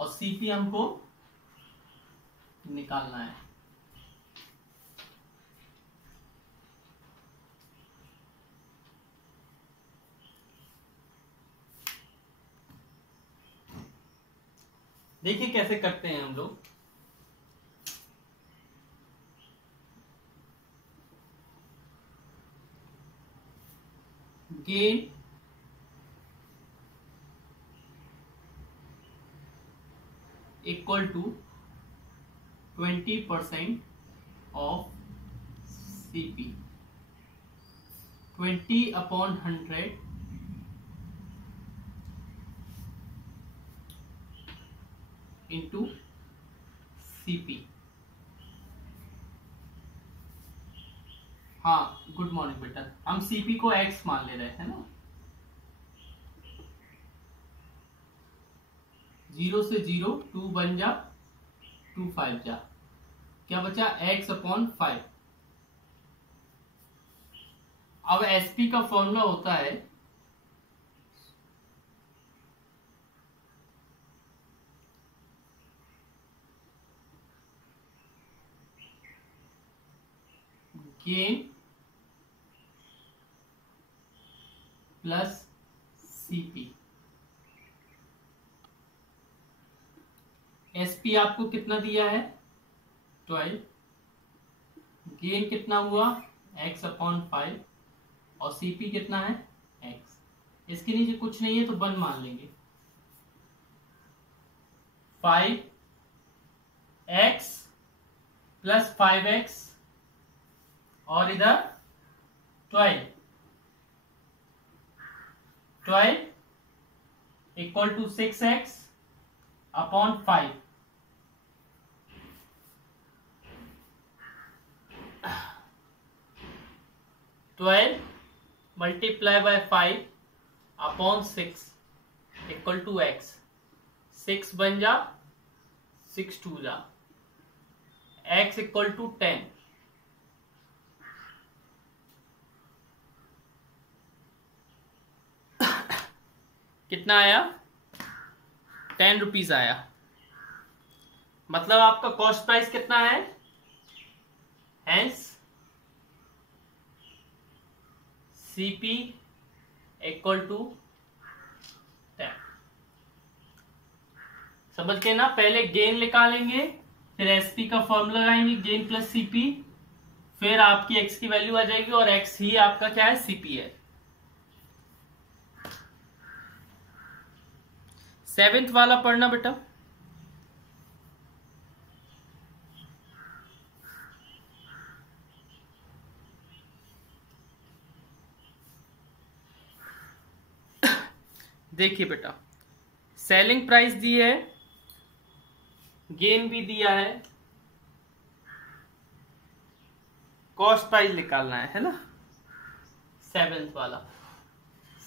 और सीपी हमको निकालना है। देखिए कैसे करते हैं हम लोग। Gain equal to 20% of CP, 20/100 into CP. हाँ गुड मॉर्निंग बेटा, हम सीपी को एक्स मान ले रहे हैं ना। 0 से 0 2 बन जा, 2 5 जा, क्या बचा x/5। अब एसपी का फॉर्मूला होता है गेन प्लस सीपी। एसपी आपको कितना दिया है 12, गेन कितना हुआ x/5 और सीपी कितना है x। इसके नीचे कुछ नहीं है तो 1 मान लेंगे। 5x प्लस 5x और इधर 12 equal to 6x/5। Twelve multiply by 5/6 equal to x। 6 बन जा, 6 2 जा, x इक्वल टू 10। कितना आया 10 रुपीज आया। मतलब आपका कॉस्ट प्राइस कितना है, हेंस सीपी इक्वल टू 10। समझ के ना, पहले गेन निकालेंगे, फिर एसपी का फॉर्मूला लगाएंगे गेन प्लस सीपी, फिर आपकी एक्स की वैल्यू आ जाएगी और एक्स ही आपका क्या है सीपी है। 7th वाला पढ़ना बेटा। देखिए बेटा, सेलिंग प्राइस दी है, गेन भी दिया है, कॉस्ट प्राइस निकालना है ना। 7th वाला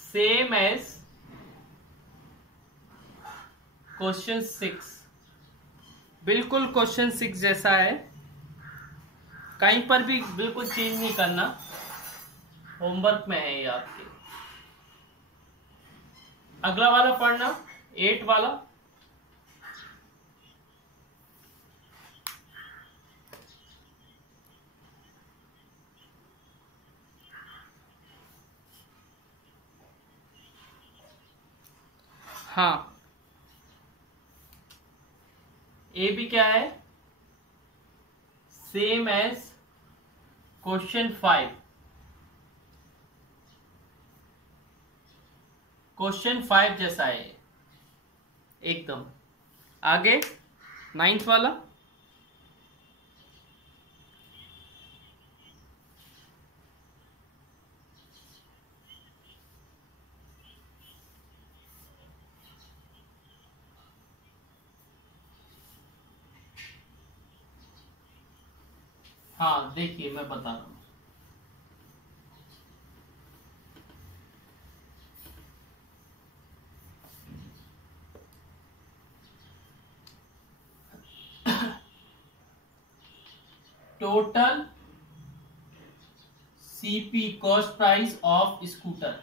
सेम एज क्वेश्चन 6, बिल्कुल क्वेश्चन 6 जैसा है, कहीं पर भी बिल्कुल चेंज नहीं करना, होमवर्क में है ये आपके। अगला वाला पढ़ना 8 वाला। हाँ ए भी क्या है, सेम एज क्वेश्चन 5। क्वेश्चन 5 जैसा है एकदम। आगे 9th वाला। हाँ देखिए मैं बता रहा हूं, total CP cost price of scooter.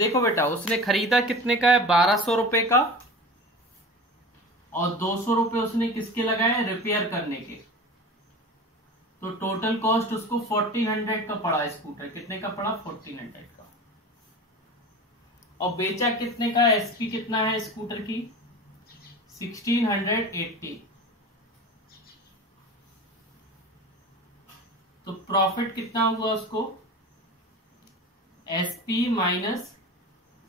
देखो बेटा, उसने खरीदा कितने का है, 1200 रुपए का, और 200 रुपए उसने किसके लगाए, रिपेयर करने के। तो टोटल कॉस्ट उसको 1400 का पड़ा स्कूटर। कितने का पड़ा, 1400 का। और बेचा कितने का, एसपी कितना है स्कूटर की, 1680। तो प्रॉफिट कितना हुआ उसको, SP minus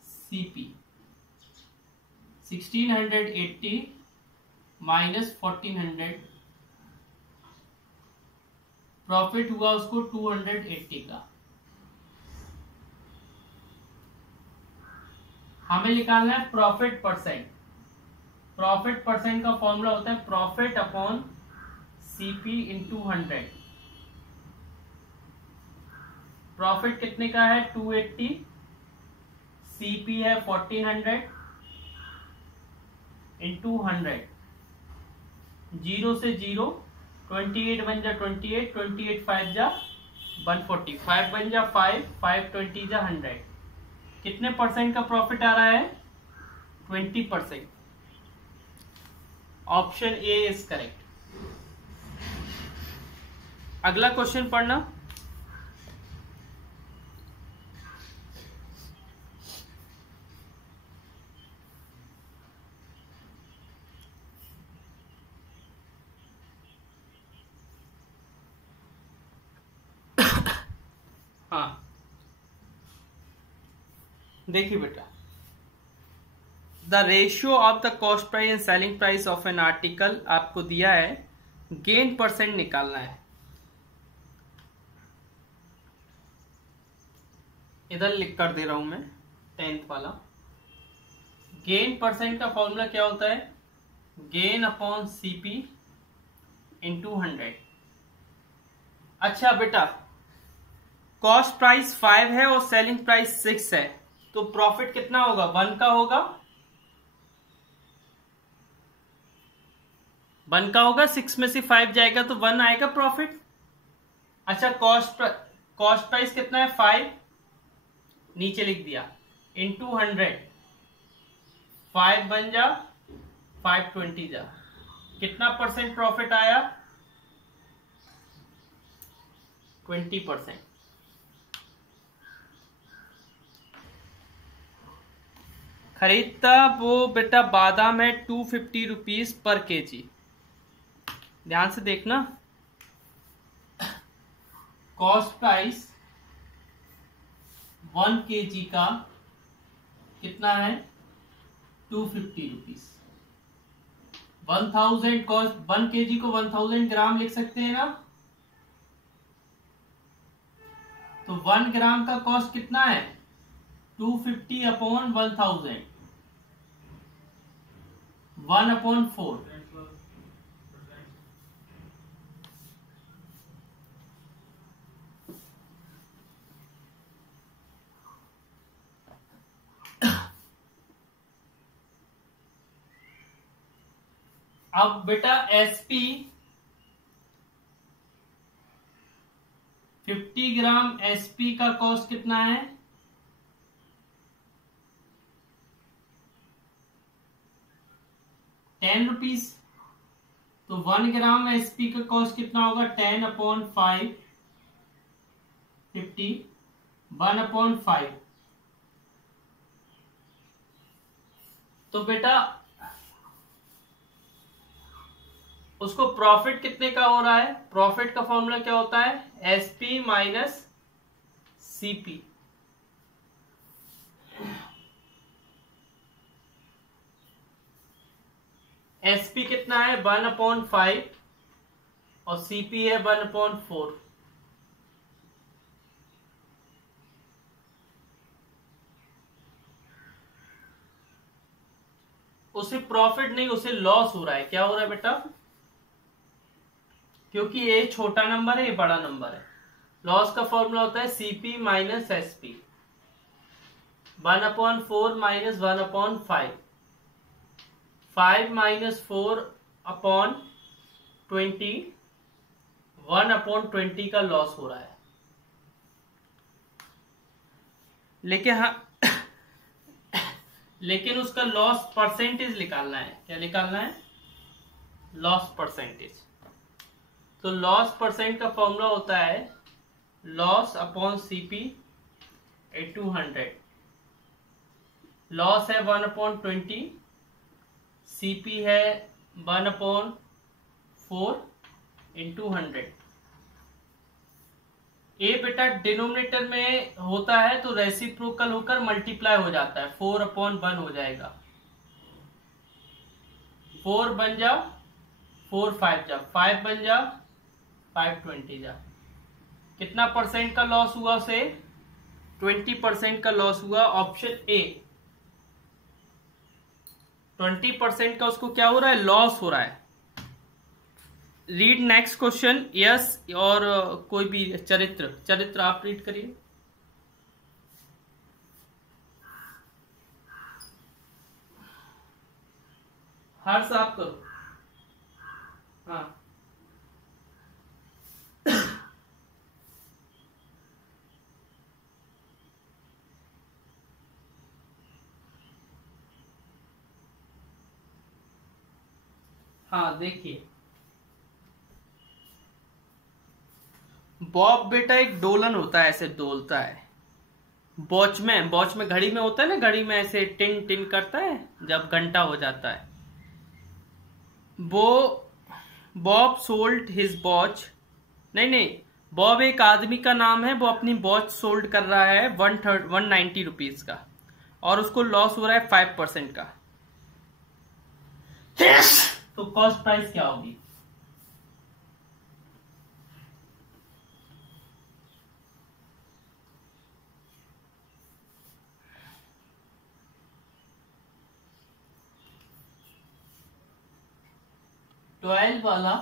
CP, 1680 minus 1400, profit हुआ उसको 280 का। हमें निकालना है प्रॉफिट परसेंट। प्रॉफिट परसेंट का फॉर्मूला होता है profit upon CP into 100। Profit कितने का है, 280, सीपी है 1400 इंटू 100, 0 से 0, 28 बन जा 28, 28 5 जा 140, 5 बन जा 5, 5 20 जा 100। कितने परसेंट का प्रॉफिट आ रहा है, 20%। Option A is correct. अगला क्वेश्चन पढ़ना। हाँ देखिए बेटा, the ratio of the cost price and selling price of an article आपको दिया है, गेन परसेंट निकालना है। इधर लिख कर दे रहा हूं मैं 10th वाला। गेन परसेंट का फॉर्मूला क्या होता है, गेन अपॉन सीपी इंटू 100। अच्छा बेटा, कॉस्ट प्राइस 5 है और सेलिंग प्राइस 6 है, तो प्रॉफिट कितना होगा, 1 का होगा, 1 का होगा, 6 में से 5 जाएगा तो 1 आएगा प्रॉफिट। अच्छा, कॉस्ट प्राइस कितना है, 5, नीचे लिख दिया, इंटू 100, 5 बन जा 520 जा, कितना परसेंट प्रॉफिट आया, 20%। खरीदता वो बेटा बादाम है 250 रुपीज पर केजी। ध्यान से देखना, कॉस्ट प्राइस 1 केजी का कितना है, 250 रुपीज। 1000 कॉस्ट, 1 केजी को 1000 ग्राम लिख सकते हैं ना, तो 1 ग्राम का कॉस्ट कितना है, 250 अपॉन 1000, 1/4। अब बेटा एसपी 50 ग्राम एसपी का कॉस्ट कितना है, 10 रुपीज। तो 1 ग्राम एसपी का कॉस्ट कितना होगा, 10/5, 50, 1/5। तो बेटा उसको प्रॉफिट कितने का हो रहा है, प्रॉफिट का फॉर्मूला क्या होता है, एसपी माइनस सीपी। एसपी कितना है, 1/5 और सीपी है 1/4। उसे प्रॉफिट नहीं, उसे लॉस हो रहा है। क्या हो रहा है बेटा, क्योंकि ये छोटा नंबर है, ये बड़ा नंबर है। लॉस का फॉर्मूला होता है CP minus SP, 1/4 minus 1/5, 5 minus 4/20, 1/20 का लॉस हो रहा है। लेकिन हाँ, लेकिन उसका लॉस परसेंटेज निकालना है। क्या निकालना है? Loss percentage. तो लॉस परसेंट का फॉर्मूला होता है लॉस अपॉन सीपी 200। लॉस है 1/20, सीपी है 1/4 इंटू 100। ए बेटा डिनोमिनेटर में होता है तो रेसिप्रोकल होकर मल्टीप्लाई हो जाता है, 4/1 हो जाएगा। 4 बन जा, 4 5 जा, 5 बन जा, 520 जा। कितना परसेंट का लॉस हुआ उसे? 20% का लॉस हुआ। ऑप्शन ए 20% का उसको क्या हो रहा है? लॉस हो रहा है। Read next question. यस और कोई भी चरित्र आप रीड करिए। हर्ष आप करो। हाँ हाँ देखिए, बॉब बेटा एक डोलन होता है, ऐसे डोलता है। वॉच में घड़ी में होता है ना, घड़ी में ऐसे टिन टिन करता है जब घंटा हो जाता है। वो बॉब सोल्ड हिज वॉच, नहीं, बॉब एक आदमी का नाम है, वो अपनी वॉच सोल्ड कर रहा है 190 रुपीज का, और उसको लॉस हो रहा है 5% का। तो कॉस्ट प्राइस क्या होगी? ट्वेल्व वाला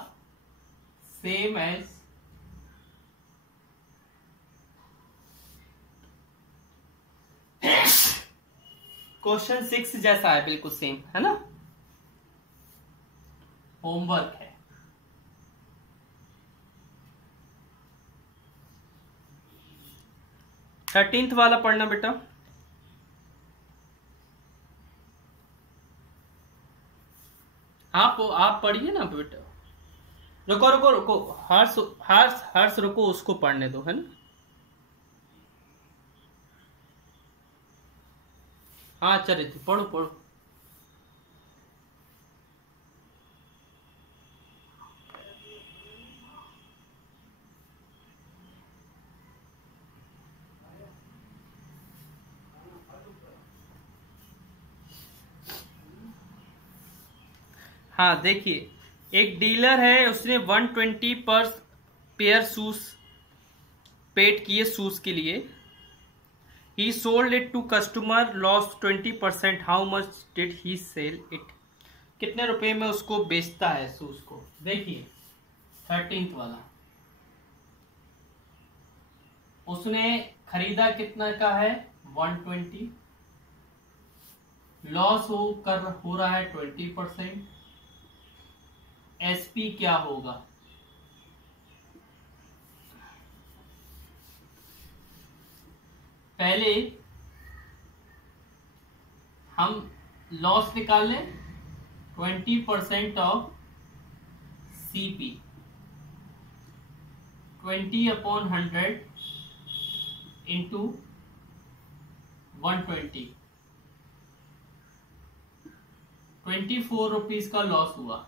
सेम एज क्वेश्चन 6 जैसा है, बिल्कुल सेम है ना। होमवर्क है। थर्टींथ वाला पढ़ना बेटा। आप पढ़िए ना बेटा। रुको रुको रुको, हर्ष हर्ष हर्ष रुको, उसको पढ़ने दो, है ना। हाँ चरित्र पढ़ो पढ़ो। हाँ देखिए, एक डीलर है, उसने 120 पर पेयर शूज पेड किए शूज के लिए। He sold it to customer, loss 20%। How much did he sell it? कितने रुपए में उसको बेचता है शूज को? देखिए 13th वाला, उसने खरीदा कितना का है? 120। लॉस हो रहा है 20%। एसपी क्या होगा? पहले हम लॉस निकाल लें। 20% ऑफ सीपी 20/100 इंटू 120, 24 रुपीज का लॉस हुआ।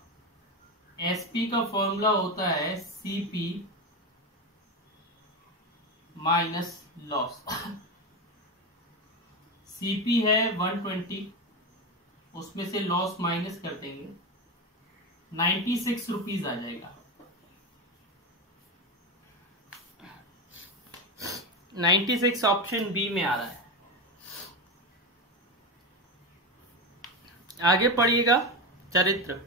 एसपी का फॉर्मूला होता है सीपी माइनस लॉस। सीपी है 120, उसमें से लॉस माइनस कर देंगे, 96 रुपीज आ जाएगा। 96 ऑप्शन बी में आ रहा है। आगे पढ़िएगा चरित्र।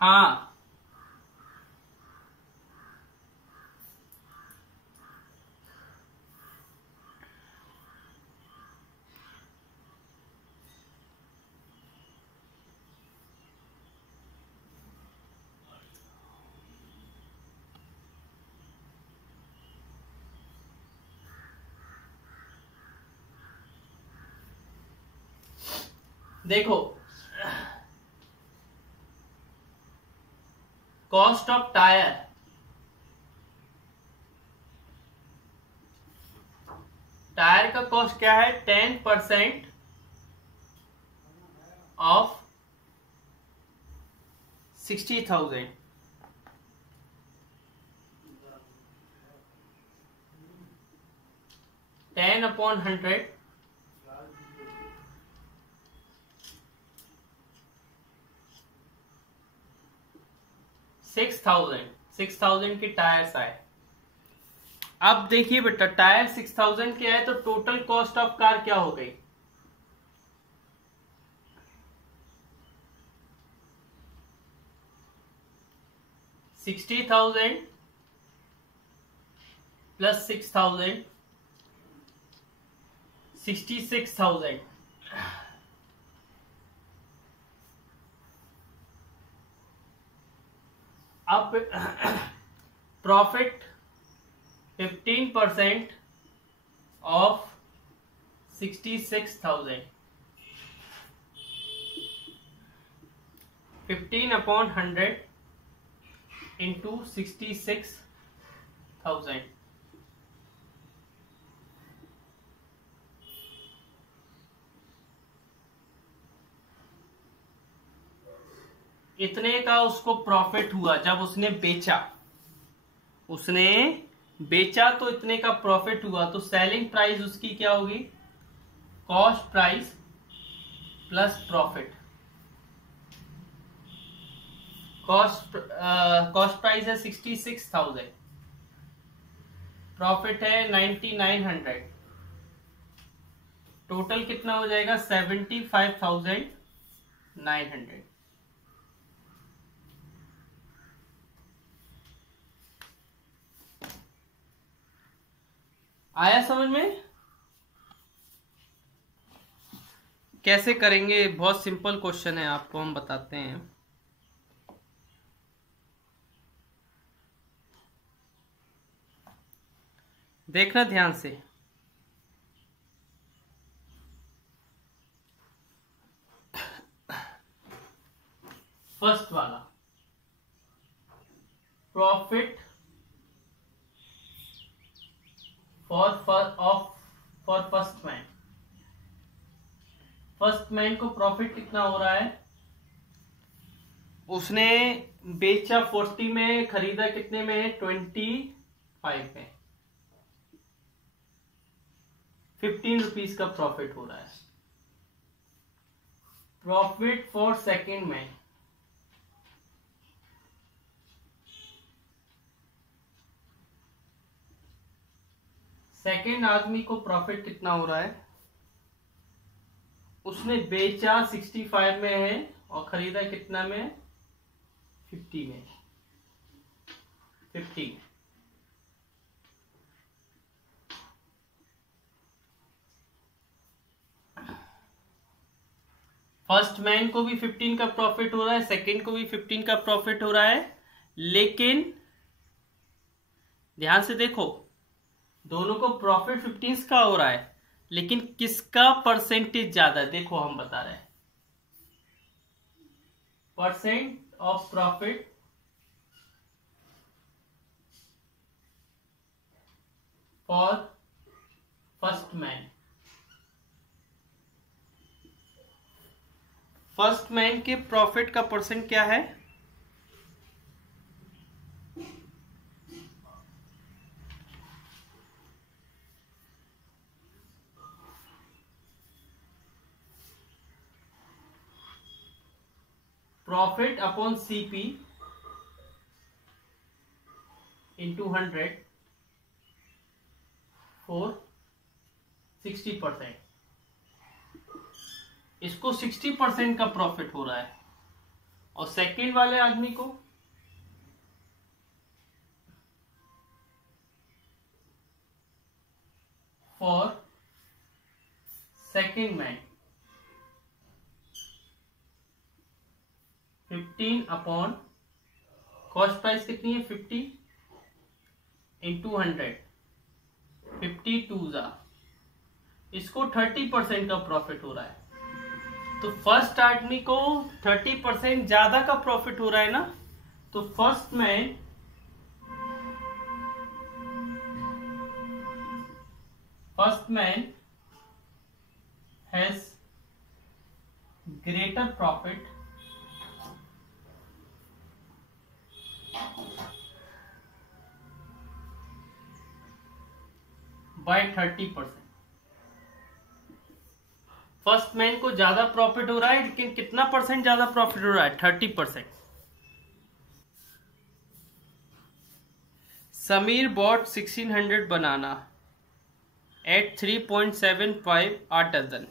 हाँ देखो, कॉस्ट ऑफ टायर, टायर का कॉस्ट क्या है? 10% ऑफ 60,000। 10/100 6,000 के टायर्स आए। अब देखिए बेटा, टायर 6,000 के आए तो टोटल कॉस्ट ऑफ कार क्या हो गई? 60,000 प्लस 6,000, 66,000। अब प्रॉफिट 15% ऑफ 66,000, 15/100 इंटू 66,000। इतने का उसको प्रॉफिट हुआ जब उसने बेचा, तो इतने का प्रॉफिट हुआ। तो सेलिंग प्राइस उसकी क्या होगी? Cost price plus profit. Cost price है 66,000, प्रॉफिट है 9,900, टोटल कितना हो जाएगा? 75,900। आया समझ में? कैसे करेंगे? बहुत सिंपल क्वेश्चन है, आपको हम बताते हैं। देखना ध्यान से। फर्स्ट वाला, profit for first man. First man को प्रॉफिट कितना हो रहा है? उसने बेचा 40 में, खरीदा कितने में? 25 में। 15 रुपीज का प्रॉफिट हो रहा है। Profit for second man, second आदमी को प्रॉफिट कितना हो रहा है? उसने बेचा 65 में है और खरीदा कितना में? 50 में। 50। फर्स्ट मैन को भी 15 का प्रॉफिट हो रहा है, सेकेंड को भी 15 का प्रॉफिट हो रहा है, लेकिन ध्यान से देखो, दोनों को प्रॉफिट 15 का हो रहा है, लेकिन किसका परसेंटेज ज्यादा है? देखो हम बता रहे हैं, percent of profit for first man. First man के प्रॉफिट का परसेंट क्या है? Profit upon CP into 100 for 60%। इसको 60% का प्रॉफिट हो रहा है, और सेकेंड वाले आदमी को for second man 15 upon, cost price कितनी है? 50 इंटू 100, 52 जा, इसको 30% का प्रॉफिट हो रहा है। तो फर्स्ट आदमी को 30% ज्यादा का प्रॉफिट हो रहा है ना, तो first man has greater profit by 30%। First man को ज्यादा प्रॉफिट हो रहा है, लेकिन कितना परसेंट ज्यादा प्रॉफिट हो रहा है? 30%। Sameer bought 1600 banana at 3.75 a dozen.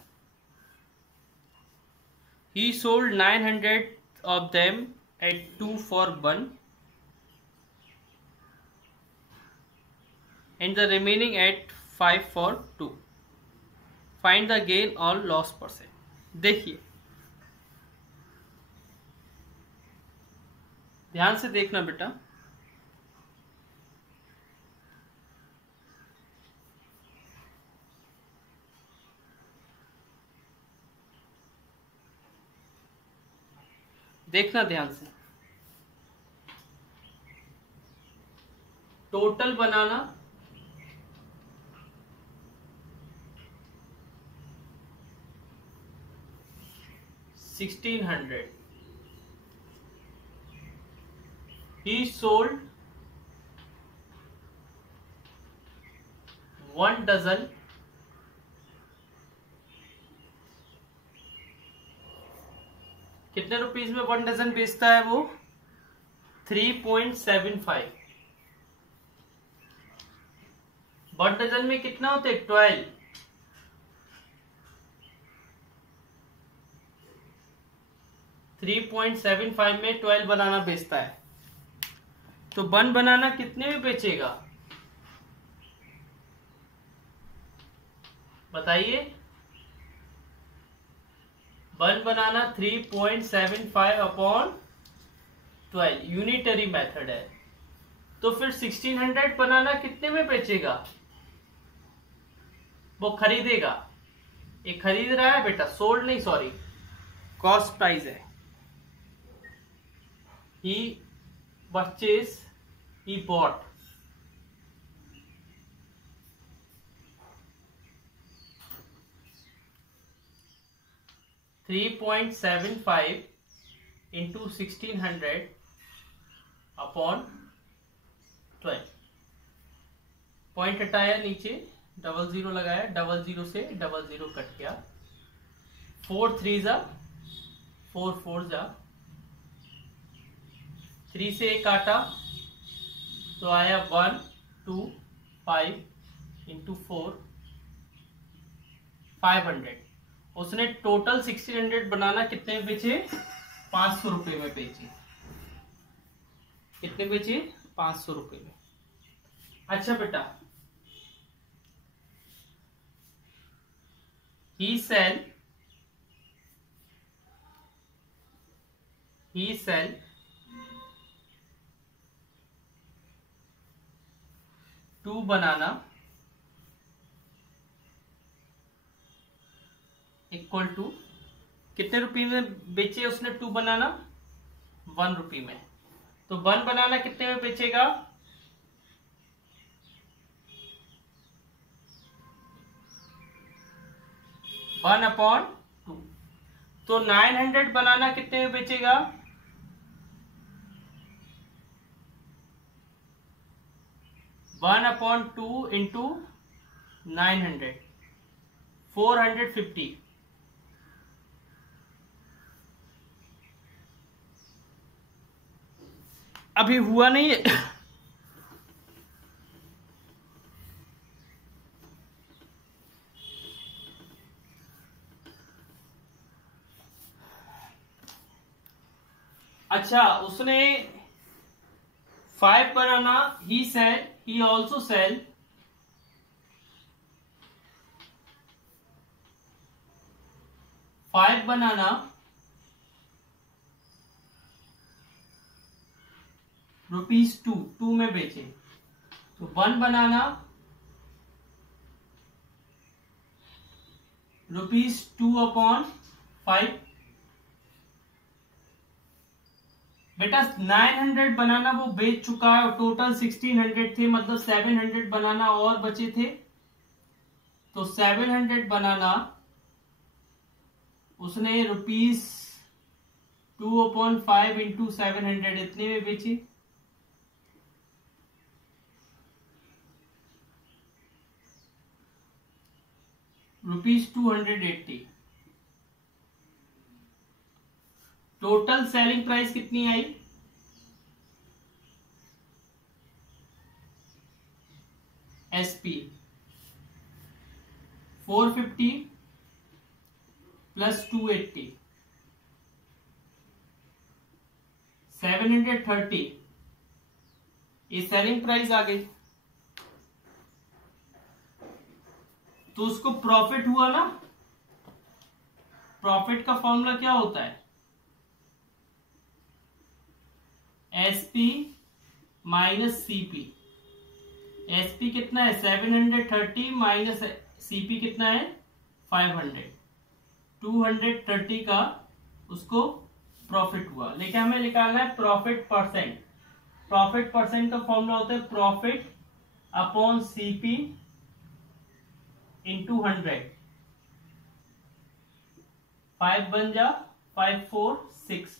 He sold 900 of them at 2 for 1 and the remaining at 5 for 2. Find the gain or loss percent. देखिए, ध्यान से देखना बेटा। देखना ध्यान से। Total banana 1600। He sold 1 dozen कितने रुपीस में 1 डजन बेचता है वो? 3.75। 1 डजन में कितना होता है? 12। 3.75 में 12 बनाना बेचता है। तो 1 बनाना कितने में बेचेगा बताइए? 1 बनाना 3.75 अपॉन 12 यूनिटरी मेथड है। तो फिर 1600 बनाना कितने में बेचेगा? वो खरीदेगा। ये खरीद रहा है बेटा, सोल्ड नहीं, सॉरी, कॉस्ट प्राइस है। He purchase, he bought. $3.75 into 1600 upon 12। Point हटाया, नीचे 00 लगाया, 00 से 00 कट गया। 4 3 जा 4 4 जा 3 से 1 काटा तो आया 1 2 5 इंटू 4 500। उसने टोटल 1600 बनाना कितने में बेचे? 500 रुपए में बेचे। कितने बेचे? 500 रुपए में। अच्छा बेटा, he sell 2 banana equal to कितने रुपये में बेचे उसने? 2 बनाना 1 रुपये में। तो 1 बनाना कितने में बेचेगा? 1 अपॉन 2। तो 900 बनाना कितने में बेचेगा? 1 अपॉन 2 इंटू 900 450। अभी हुआ नहीं है। अच्छा, उसने 5 बनाना, he also sell 5 बनाना ₹2 में बेचे। तो 1 बनाना ₹2 अपॉन 5। बेटा 900 बनाना वो बेच चुका है और टोटल 1600 थे, मतलब 700 बनाना और बचे थे। तो 700 बनाना उसने ₹2/5 इंटू 700 इतने में बेची। ₹280। टोटल सेलिंग प्राइस कितनी आई? एसपी 450 प्लस 280 730, ये सेलिंग प्राइस आ गई। तो उसको प्रॉफिट हुआ ना। प्रॉफिट का फॉर्मूला क्या होता है? SP minus CP. एसपी कितना है? 730 माइनस सीपी कितना है? 500। 230 का उसको प्रॉफिट हुआ, लेकिन हमें निकालना है प्रॉफिट परसेंट। प्रॉफिट परसेंट का फॉर्मूला होता है प्रॉफिट अपॉन सीपी इंटू 100। 5 बन जा 5 4 6,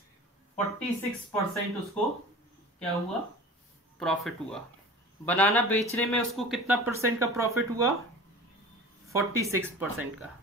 46% उसको क्या हुआ? प्रॉफिट हुआ। बनाना बेचने में उसको कितना परसेंट का प्रॉफिट हुआ? 46% का।